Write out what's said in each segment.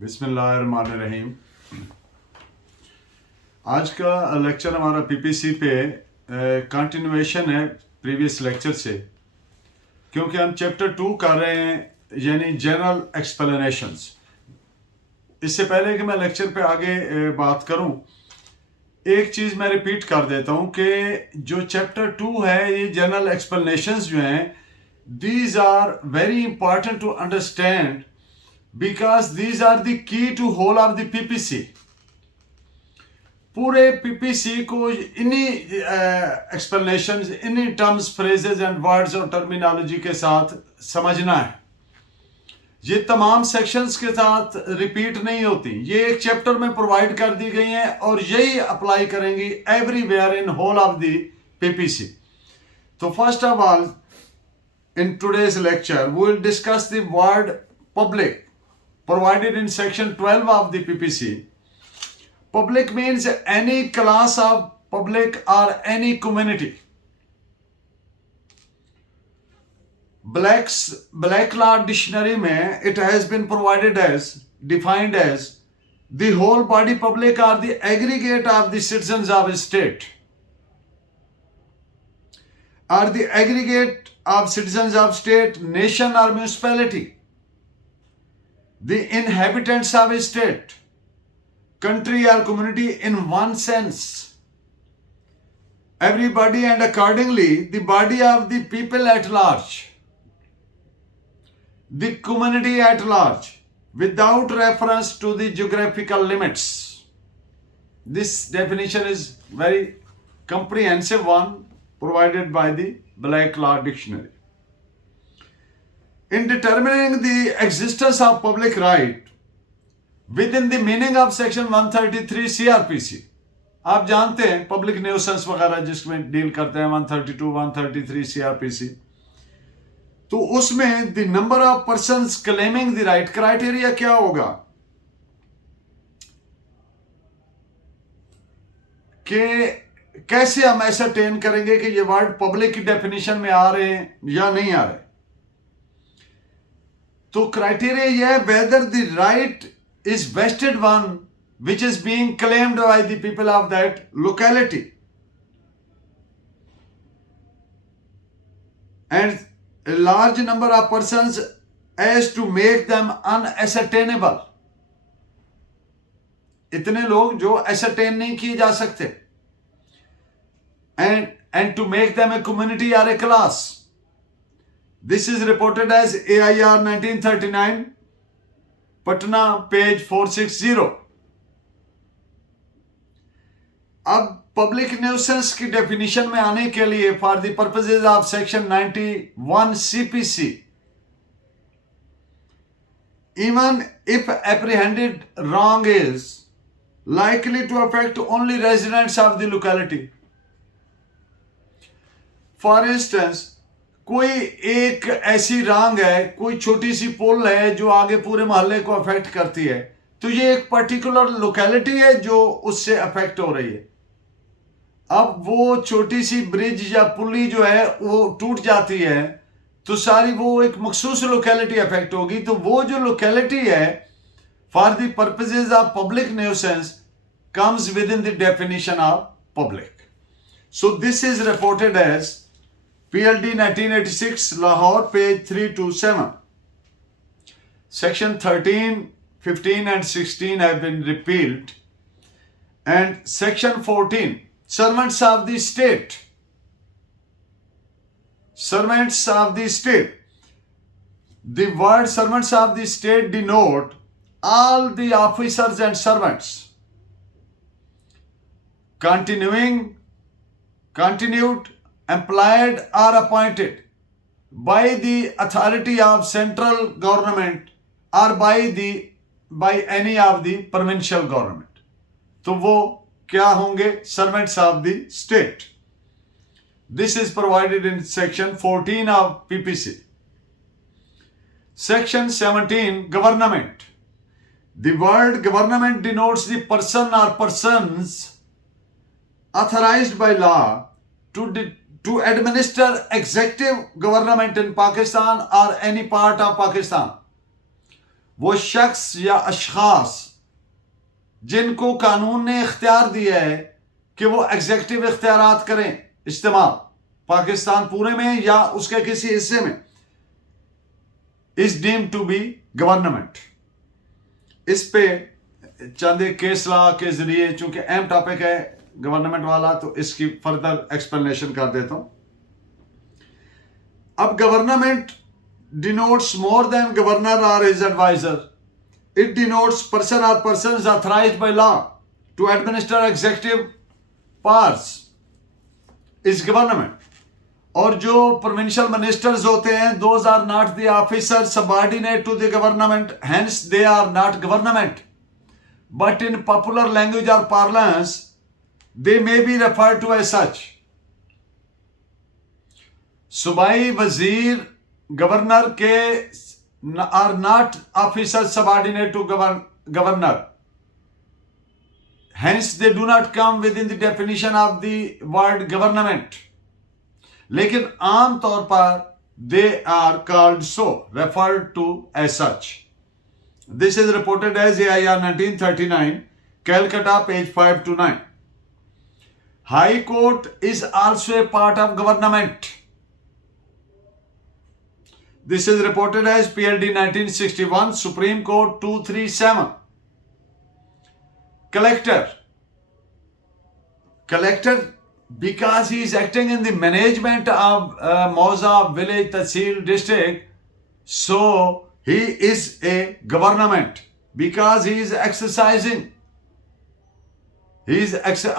बिस्मिल्लाहिर्रहमानिर्रहीम। आज का लेक्चर हमारा पीपीसी पे कंटिन्यूएशन है प्रीवियस लेक्चर से, क्योंकि हम चैप्टर 2 कर रहे हैं यानी जनरल एक्सप्लेनेशंस। इससे पहले कि मैं लेक्चर पे आगे बात करूं, एक चीज़ मैं रिपीट कर देता हूं कि जो चैप्टर 2 है, ये जनरल एक्सप्लेनेशंस जो हैं, these are very important to understand because these are the key to whole of the PPC। पूरे PPC को इन्हीं एक्सप्लेनेशंस, इन्हीं टर्म्स, फ्रेजेस एंड वर्ड्स और टर्मिनोलॉजी के साथ समझना है। ये तमाम सेक्शंस के साथ रिपीट नहीं होती, ये एक चैप्टर में प्रोवाइड कर दी गई हैं और यही अप्लाई करेंगी everywhere in whole of the PPC। तो first of all, in today's lecture we will discuss the word public provided in section 12 of the PPC. Public means any class of public or any community. Black Law Dictionary में it has been provided as, defined as, the whole body public or the aggregate of the citizens of a state, or the aggregate of citizens of state, nation or municipality, the inhabitants of a state, country or community in one sense, everybody and accordingly the body of the people at large, the community at large, without reference to the geographical limits. This definition is very comprehensive one provided by the Black Law Dictionary. In determining the existence of public right within the meaning of section 133 CRPC, आप जानते हैं public nuisance वगैरह जिसमें deal करते हैं 132, 133 CRPC, तो उसमें the number of persons claiming the right, criteria क्या होगा कि कैसे हम एसरटेन करेंगे कि ये वर्ड पब्लिक की डेफिनेशन में आ रहे हैं या नहीं आ रहे। तो क्राइटेरिया यह है, whether the right is vested one which is being claimed by the people of that locality and a large number of persons as to make them unascertainable, इतने लोग जो ascertain नहीं किए जा सकते, and to make them a community or a class. This is reported as AIR 1939, Patna, page 460. अब public nuisance की definition में आने के लिए, for the purposes of section 91 CPC, even if apprehended wrong is likely to affect only residents of the locality. For instance, कोई एक ऐसी wrong है, कोई छोटी सी पुल है जो आगे पूरे मोहल्ले को अफेक्ट करती है, तो ये एक पर्टिकुलर लोकेलिटी है जो उससे अफेक्ट हो रही है। अब वो छोटी सी ब्रिज या पुली जो है वो टूट जाती है, तो सारी वो एक मखसूस लोकेलिटी अफेक्ट होगी। तो वो जो लोकेलिटी है for the purposes of public nuisance comes within the definition of public. So this is reported as PLD 1986, Lahore, page 327. Section 13, 15 and 16 have been repealed. And section 14, servants of the state. Servants of the state. The word servants of the state denote all the officers and servants. Continued, employed or appointed by the authority of central government or by any of the provincial government. तो वो क्या होंगे? Servants of the state. This is provided in section 14 of PPC. Section 17, government. The word government denotes the person or persons authorized by law to administer executive government in Pakistan or any part of Pakistan. वो शख्स या अशखास जिनको कानून ने इख्तियार दिया है कि वो एग्जेक्टिव इख्तियारात करें इस्तेमाल पाकिस्तान पूरे में या उसके किसी हिस्से में, is deemed to be government. इस पे चंद एक केस लॉ के जरिए, चूंकि अहम टॉपिक है गवर्नमेंट वाला, तो इसकी फर्दर एक्सप्लेनेशन कर देता हूं। अब government denotes more than governor or his advisor. It denotes person or persons authorized by law to administer executive powers is government. और जो provincial ministers होते हैं, those are not the officers subordinate to the government, hence they are not government. But in popular language or parlance, they may be referred to as such. सूबाई वजीर governor के are not officer subordinate to governor, hence they do not come within the definition of the word government, लेकिन आम तौर पर they are called so, referred to as such. This is reported as AIR 1939, Calcutta, page 5 to 9। High court is also a part of government. This is reported as PLD 1961, Supreme Court 237. Collector, because he is acting in the management of Mauza village Tahsil district, so he is a government because he is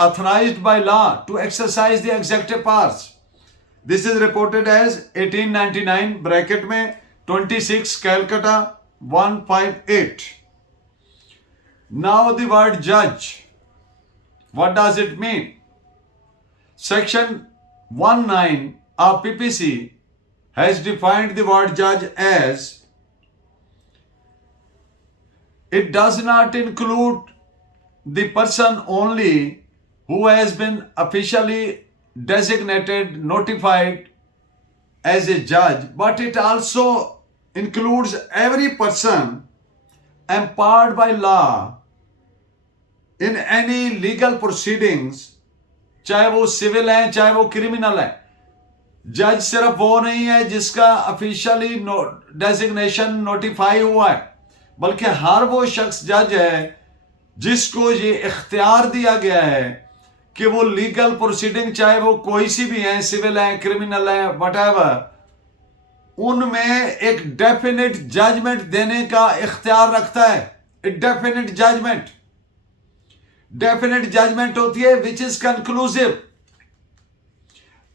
authorized by law to exercise the executive powers. This is reported as 1899 bracket में 26 Calcutta 158. Now the word judge, what does it mean? Section 19 of PPC has defined the word judge as it does not include the person only who has been officially designated, notified as a judge, but it also includes every person empowered by law in any legal proceedings, चाहे वो civil है चाहे वो criminal है। जज सिर्फ वो नहीं है जिसका ऑफिशियली डेजिग्नेशन नोटिफाई हुआ है, बल्कि हर वो शख्स जज है जिसको ये इख्तियार दिया गया है कि वो लीगल प्रोसीडिंग, चाहे वो कोई सी भी है, सिविल है, क्रिमिनल है, व्हाटएवर, उनमें एक डेफिनेट जजमेंट देने का इख्तियार रखता है। डेफिनेट जजमेंट होती है विच इज कंक्लूसिव,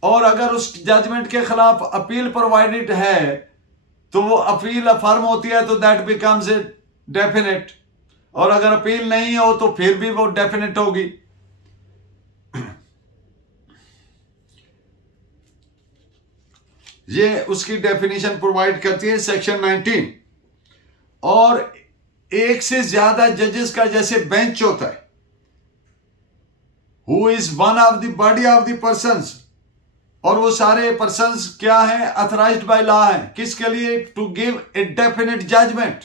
और अगर उस जजमेंट के खिलाफ अपील प्रोवाइडेड है तो वो अपील अफर्म होती है, तो दैट बिकम्स ए डेफिनेट, और अगर अपील नहीं हो तो फिर भी वो डेफिनेट होगी। ये उसकी डेफिनेशन प्रोवाइड करती है सेक्शन 19। और एक से ज्यादा जजेस का जैसे बेंच होता है, who is one of the body of the persons, और वो सारे पर्संस क्या है, अथराइज्ड बाय लॉ है, किसके लिए, to give a definite judgment,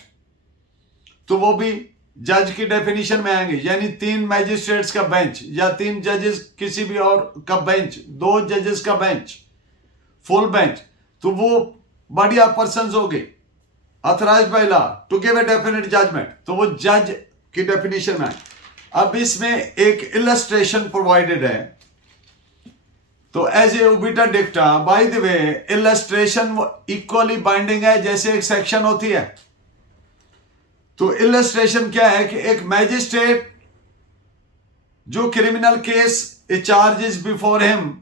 तो वो भी जज की डेफिनेशन में आएंगे। यानी 3 मैजिस्ट्रेट्स का बेंच या 3 जजेस किसी भी और का बेंच, 2 जजेस का बेंच, फुल बेंच, तो वो बॉडी ऑफ पर्संस हो गए authorised by law to give a definite judgment, तो वो जज की डेफिनेशन में आए। अब इसमें एक इलस्ट्रेशन प्रोवाइडेड है, तो as a obiter dicta, by the way illustration equally binding है जैसे एक सेक्शन होती है। तो इलस्ट्रेशन क्या है कि एक मैजिस्ट्रेट जो criminal case charges before him,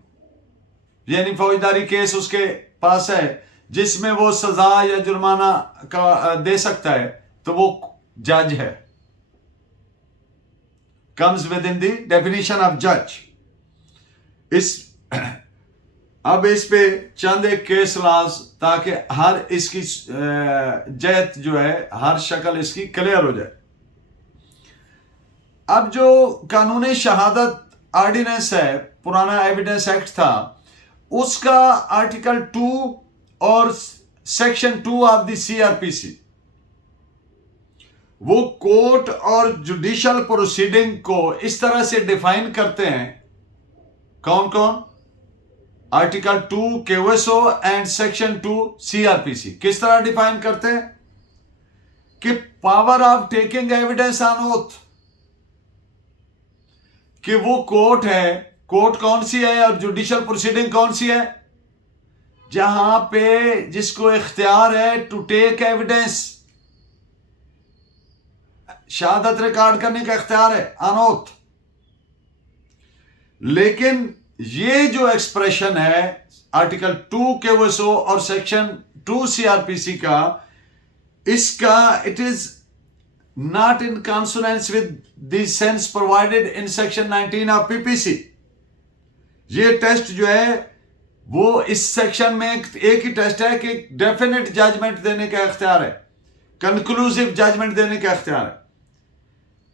यानी फौजदारी केस उसके पास है जिसमें वो सजा या जुर्माना का दे सकता है, तो वो जज है, comes within the definition of जज। अब इस पे चंद एक केस लॉज, ताकि हर इसकी जहत जो है, हर शक्ल इसकी क्लियर हो जाए। अब जो कानूनी शहादत ऑर्डिनेंस है, पुराना एविडेंस एक्ट था, उसका आर्टिकल 2 और सेक्शन 2 ऑफ द CRPC, वो कोर्ट और जुडिशियल प्रोसीडिंग को इस तरह से डिफाइन करते हैं। कौन कौन? आर्टिकल 2 केओएसओ एंड सेक्शन 2 सीआरपीसी। किस तरह डिफाइन करते हैं? कि power of taking evidence on oath, कि वो कोर्ट है, कोर्ट कौन सी है और जुडिशियल प्रोसीडिंग कौन सी है, जहां पे जिसको इख्तियार है टू टेक एविडेंस, शहादत रिकॉर्ड करने का इख्तियार है ऑन ओथ। लेकिन ये जो एक्सप्रेशन है आर्टिकल 2 केओएसओ और सेक्शन 2 सीआरपीसी का, इसका it is not in consonance with the sense provided in section 19 of PPC। ये टेस्ट जो है वो इस सेक्शन में एक ही टेस्ट है कि डेफिनेट जजमेंट देने का इख्तियार है, कंक्लूसिव जजमेंट देने का इख्तियार है।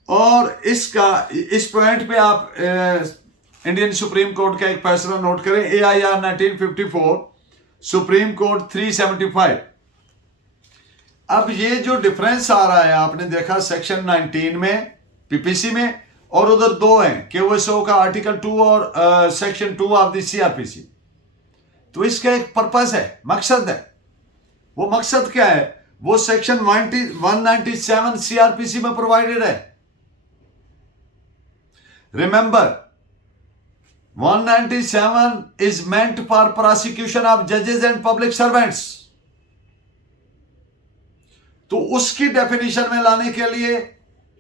और इसका इस पॉइंट पे आप इंडियन सुप्रीम कोर्ट का एक फैसला नोट करें, AIR 1954 सुप्रीम कोर्ट 375। अब ये जो डिफरेंस आ रहा है, आपने देखा सेक्शन 19 में पीपीसी में, और उधर दो हैं केओएसओ का आर्टिकल 2 और सेक्शन 2 ऑफ द सीआरपीसी। तो इसका एक पर्पस है, मकसद है। वो मकसद क्या है? वो सेक्शन 197 सीआरपीसी में प्रोवाइडेड है। Remember 197 is meant for prosecution of जजेस एंड पब्लिक सर्वेंट्स। तो उसकी डेफिनेशन में लाने के लिए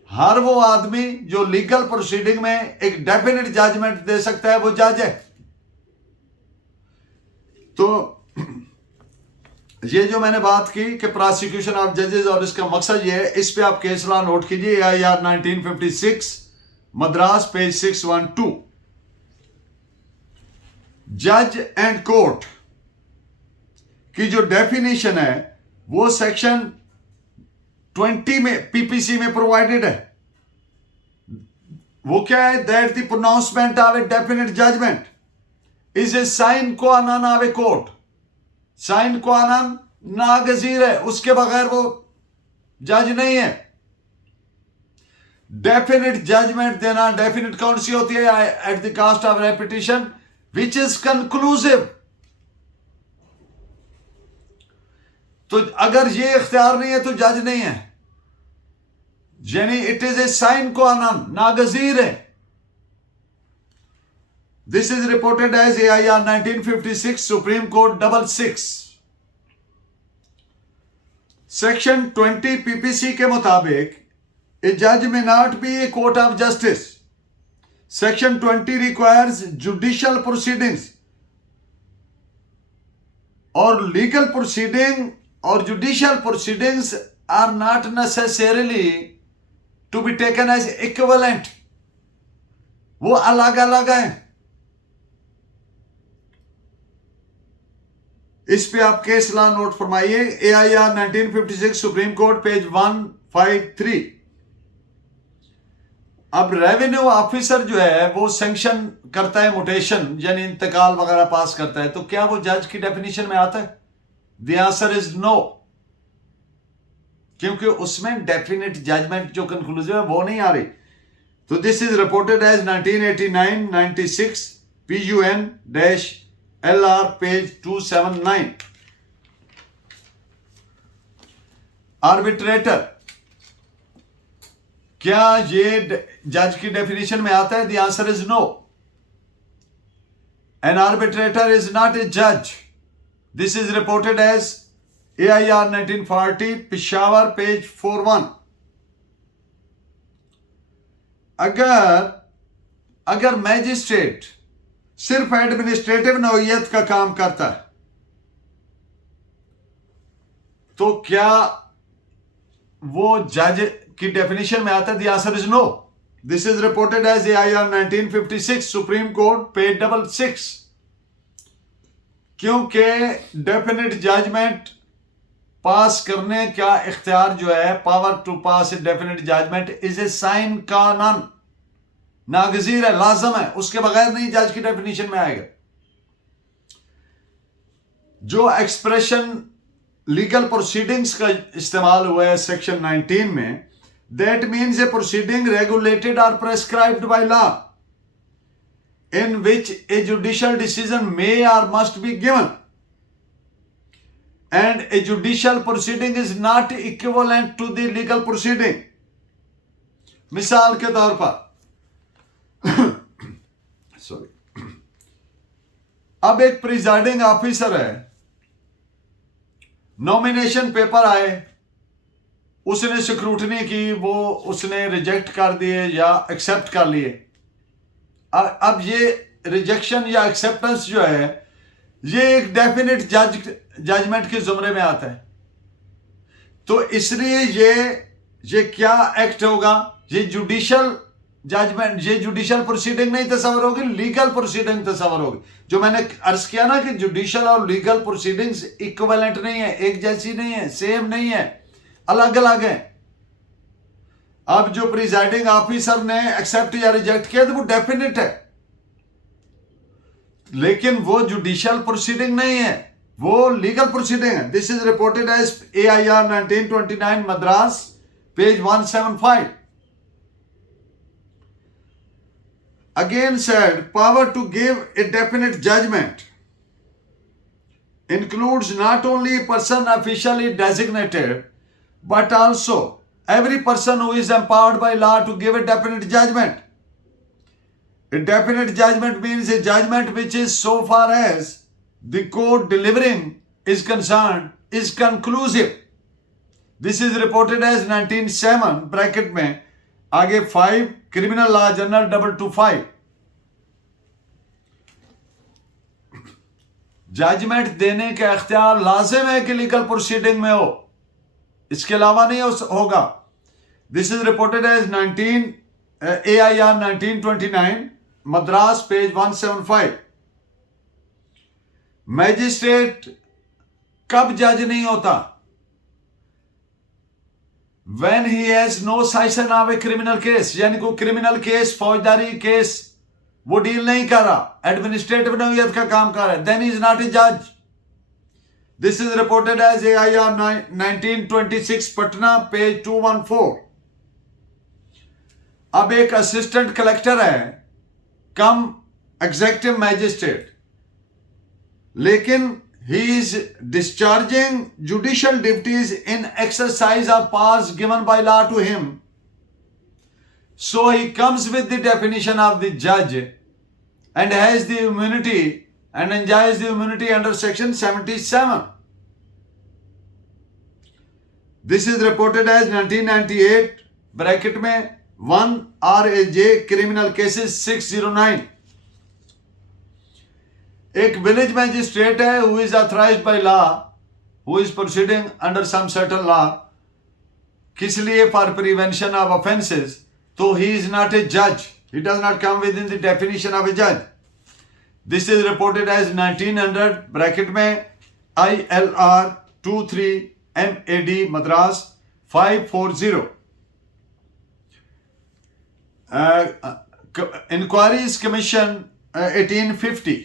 हर वो आदमी जो लीगल प्रोसीडिंग में एक डेफिनेट जजमेंट दे सकता है वो जज है। तो ये जो मैंने बात की कि प्रोसिक्यूशन ऑफ जजेस, और इसका मकसद ये है, इस पे आप केस लॉ नोट कीजिए, AIR 1956 मद्रास पेज 612। जज एंड कोर्ट की जो डेफिनेशन है वो सेक्शन 20 में पीपीसी में प्रोवाइडेड है। वो क्या है? That the pronouncement of a definite judgment is a sine qua non of a court. Sine qua non नागजीर है, उसके बगैर वो जज नहीं है। डेफिनेट जजमेंट देना, डेफिनेट कौन सी होती है? At the cost of repetition, which is conclusive. तो अगर ये इख्तियार नहीं है तो जज नहीं है, यानी it is a sine qua non, नागजीर है। This is reported as AIR 1956 supreme court 66। Section 20 PPC के मुताबिक ए जज may not be a court of justice. Section 20 requires judicial proceedings, और लीगल प्रोसीडिंग और judicial proceedings are not necessarily to be taken as equivalent. वो अलग अलग हैं। इस पे आप केस लॉ नोट फरमाइए, AIR 1956 सुप्रीम कोर्ट पेज 153। अब रेवेन्यू ऑफिसर जो है वो सैंक्शन करता है म्यूटेशन, यानी इंतकाल वगैरह पास करता है, तो क्या वो जज की डेफिनेशन में आता है? द आंसर इज नो, क्योंकि उसमें डेफिनेट जजमेंट जो कंक्लूसिव है वो नहीं आ रही। तो this is reported as 1989-96 PUN-LR page 279। Arbitrator, क्या ये जज की डेफिनेशन में आता है? The answer is no. An arbitrator is not a जज। This is reported as AIR 1940 Peshawar page 41। अगर मैजिस्ट्रेट सिर्फ एडमिनिस्ट्रेटिव नौइयत का काम करता है तो क्या वो जज की डेफिनेशन में आता है? The answer is no. This is reported as AIR 1956 supreme court page 66। क्योंकि डेफिनेट जजमेंट पास करने का इख्तियार जो है, power to pass a definite judgment is a sine qua non, नागजीर है, लाजम है, उसके बगैर नहीं जज की डेफिनेशन में आएगा। जो एक्सप्रेशन लीगल प्रोसीडिंग्स का इस्तेमाल हुआ है सेक्शन 19 में, That means a proceeding regulated or prescribed by law in which a judicial decision may or must be given. And a judicial proceeding is not equivalent to the legal proceeding. मिसाल के तौर पर sorry, अब एक presiding officer है, nomination paper आए, उसने scrutiny की, वो उसने रिजेक्ट कर दिए या एक्सेप्ट कर लिए। अब ये रिजेक्शन या एक्सेप्टेंस जो है, ये एक डेफिनेट जजमेंट के जुमरे में आता है। तो इसलिए ये क्या एक्ट होगा? ये जुडिशियल जजमेंट, ये जुडिशियल प्रोसीडिंग नहीं तस्वर होगी, लीगल प्रोसीडिंग तस्वर होगी। जो मैंने अर्ज किया ना कि जुडिशियल और लीगल प्रोसीडिंग्स इक्विवेलेंट नहीं है, एक जैसी नहीं है, सेम नहीं है, अलग अलग है। अब जो प्रिजाइडिंग ऑफिसर ने एक्सेप्ट या रिजेक्ट किया तो वो डेफिनेट है, लेकिन वो जुडिशियल प्रोसीडिंग नहीं है, वो लीगल प्रोसीडिंग है। This is reported as AIR 1929 Madras, page 175। Again said, power to give a definite judgment includes not only a person officially designated, but also every person who is empowered by law to give a definite judgment. A definite judgment means a judgment which is, so far as the court delivering is concerned, is conclusive. This is reported as 1907 bracket में आगे 5 criminal law journal 225। Judgement देने का अख्तियार लाजिम है कि legal proceeding में हो, इसके अलावा नहीं होगा। This is reported as AIR 1929 Madras, page 175। Magistrate कब जज नहीं होता? When he has no sanction of a criminal case, यानी कोई क्रिमिनल केस, फौजदारी केस वो डील नहीं कर रहा, एडमिनिस्ट्रेटिव नौयत का काम कर रहा है, then he is not a judge. This is reported as AIR 1926 Patna, page 214। अब एक असिस्टेंट कलेक्टर है कम एग्जीक्यूटिव मैजिस्ट्रेट, लेकिन he is discharging judicial duties in exercise of powers given by law to him. So he comes with the definition of the judge and has the immunity and enjoys the immunity under section 77. This is reported as 1998 bracket में 1RAJ criminal cases 609। एक village magistrate है who is authorized by law, who is proceeding under some certain law, किस लिए? for prevention of offenses। तो he is not a judge, he does not come within the definition of a judge। This is reported as 1900 bracket में ILR 23 MAD Madras 540। Inquiries commission 1850,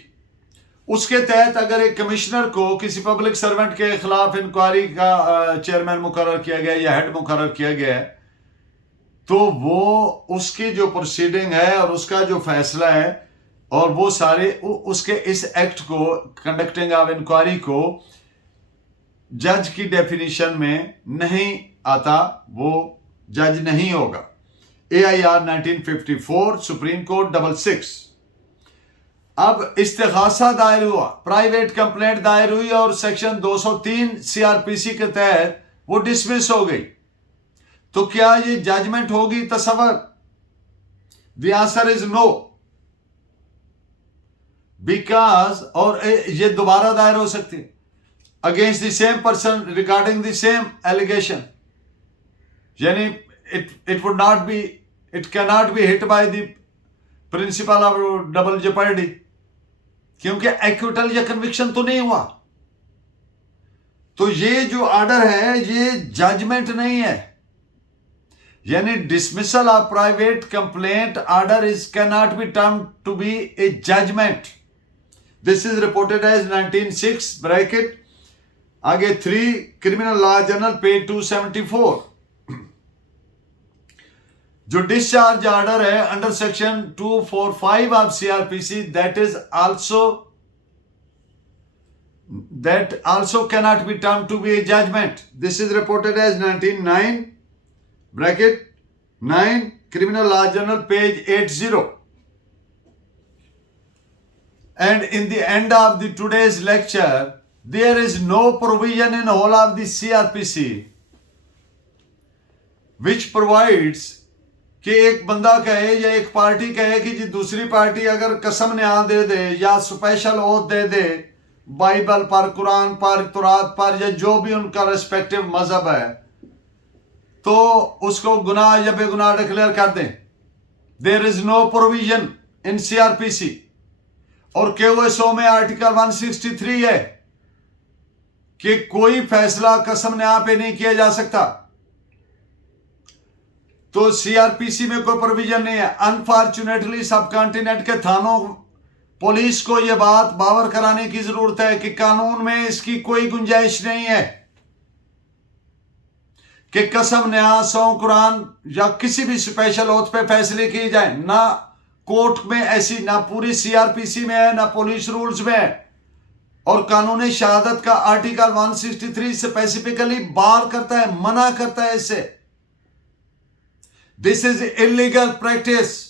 उसके तहत अगर एक commissioner को किसी पब्लिक सर्वेंट के खिलाफ इंक्वायरी का चेयरमैन मुकर्रर किया गया या हेड मुकर्रर किया गया है, तो वो उसकी जो प्रोसीडिंग है और उसका जो फैसला है और वो सारे उसके इस एक्ट को, कंडक्टिंग ऑफ इंक्वायरी को, जज की डेफिनेशन में नहीं आता, वो जज नहीं होगा। AIR 1954 supreme court 66। अब इस्तिगासा दायर हुआ, प्राइवेट कंप्लेंट दायर हुई और सेक्शन 203 CRPC के तहत वो डिसमिस हो गई, तो क्या ये जजमेंट होगी तस्वर? The answer is no, because, और ये दोबारा दायर हो सकती है against the same person regarding the same allegation, यानी it would not be, it can not be hit by the principle of double jeopardy, क्योंकि एक्विटल या कन्विक्शन तो नहीं हुआ। तो ये जो ऑर्डर है ये जजमेंट नहीं है, यानी dismissal of private complaint order is can not be term to be a judgment. This is reported as 1906 bracket आगे 3 क्रिमिनल लॉ जर्नल पेज 274। जो डिस्चार्ज ऑर्डर है under section 245 of CrPC, that also cannot be termed to be a judgment. This is reported as 19(9) bracket 9 Criminal Law Journal page 80. And in the end of the today's lecture, there is no provision in whole of the CRPC which provides कि एक बंदा कहे या एक party कहे कि जी दूसरी party अगर कसम न्याय दे दे या स्पेशल ओथ दे दे बाइबल पर, कुरान पर, तौरात पर, या जो भी उनका रेस्पेक्टिव मजहब है, तो उसको गुनाह या बेगुनाह डिक्लेयर कर दें. There is no provision in CrPC. और KOSO में आर्टिकल 163 है कि कोई फैसला कसम न्याय पे नहीं किया जा सकता. तो सीआरपीसी में कोई प्रोविजन नहीं है. अनफॉर्चुनेटली सब कॉन्टिनेंट के थानों, पुलिस को यह बात बावर कराने की जरूरत है कि कानून में इसकी कोई गुंजाइश नहीं है कि कसम न्याय, सौ कुरान या किसी भी स्पेशल ओथ पे फैसले किए जाए. ना कोर्ट में ऐसी, ना पूरी सीआरपीसी में है, ना पुलिस रूल्स में है. और कानून शहादत का आर्टिकल 163 स्पेसिफिकली बार करता है, मना करता है इससे. This is illegal practice.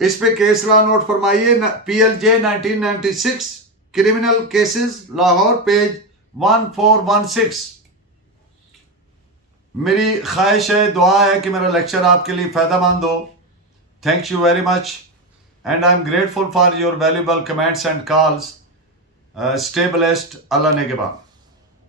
इस पे केस लॉ नोट फरमाइए. PLJ 1996 criminal cases Lahore page 1416. मेरी ख्वाहिश है, दुआ है कि मेरा लेक्चर आपके लिए फायदेमंद हो. Thank you very much, and I'm grateful for your valuable comments and calls. Stay blessed. Allah Negeba.